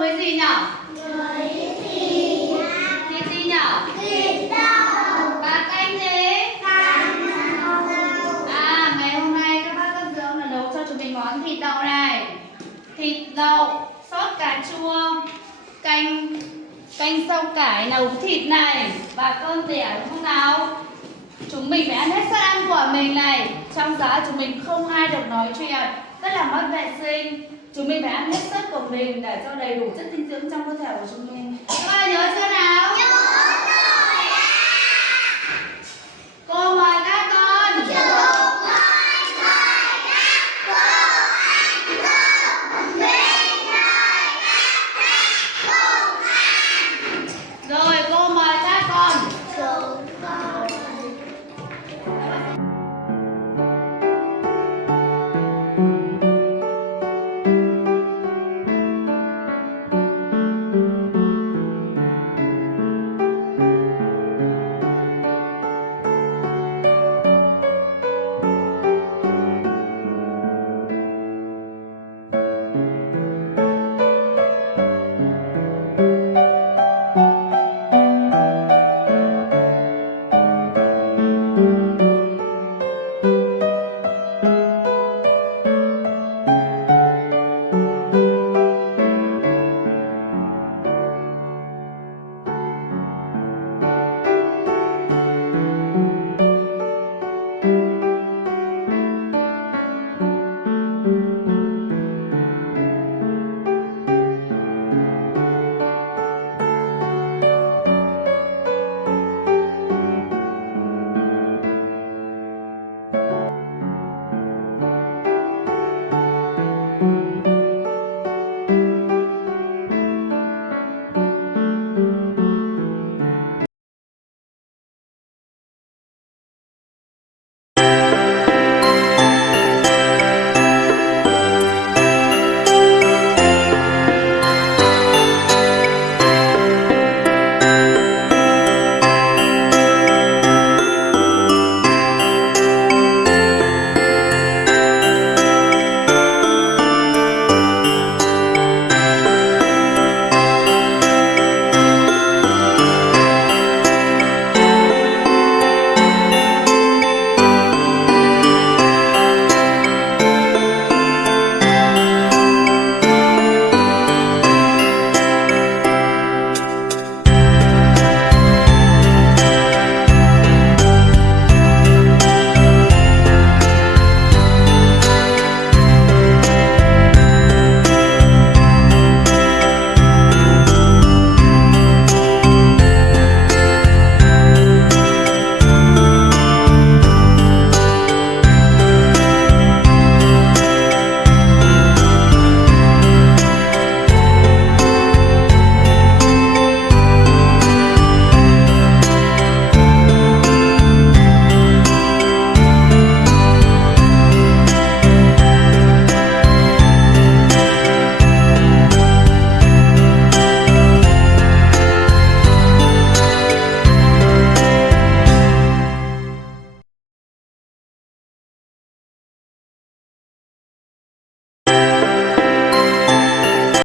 với gì nhỉ? Thịt gì nhỉ? Và canh gì? À, ngày hôm nay các bác cấp dưỡng là nấu cho chúng mình món thịt đậu này. Thịt đậu, sốt cà chua, canh rau cải nấu thịt này và cơm dẻo đúng không nào? Chúng mình phải ăn hết suất ăn của mình này. Trong giá chúng mình không ai được nói chuyện, rất là mất vệ sinh. Chúng mình phải ăn hết suất của mình để cho đầy đủ chất dinh dưỡng trong cơ thể của chúng mình. Các bạn nhớ chưa nào?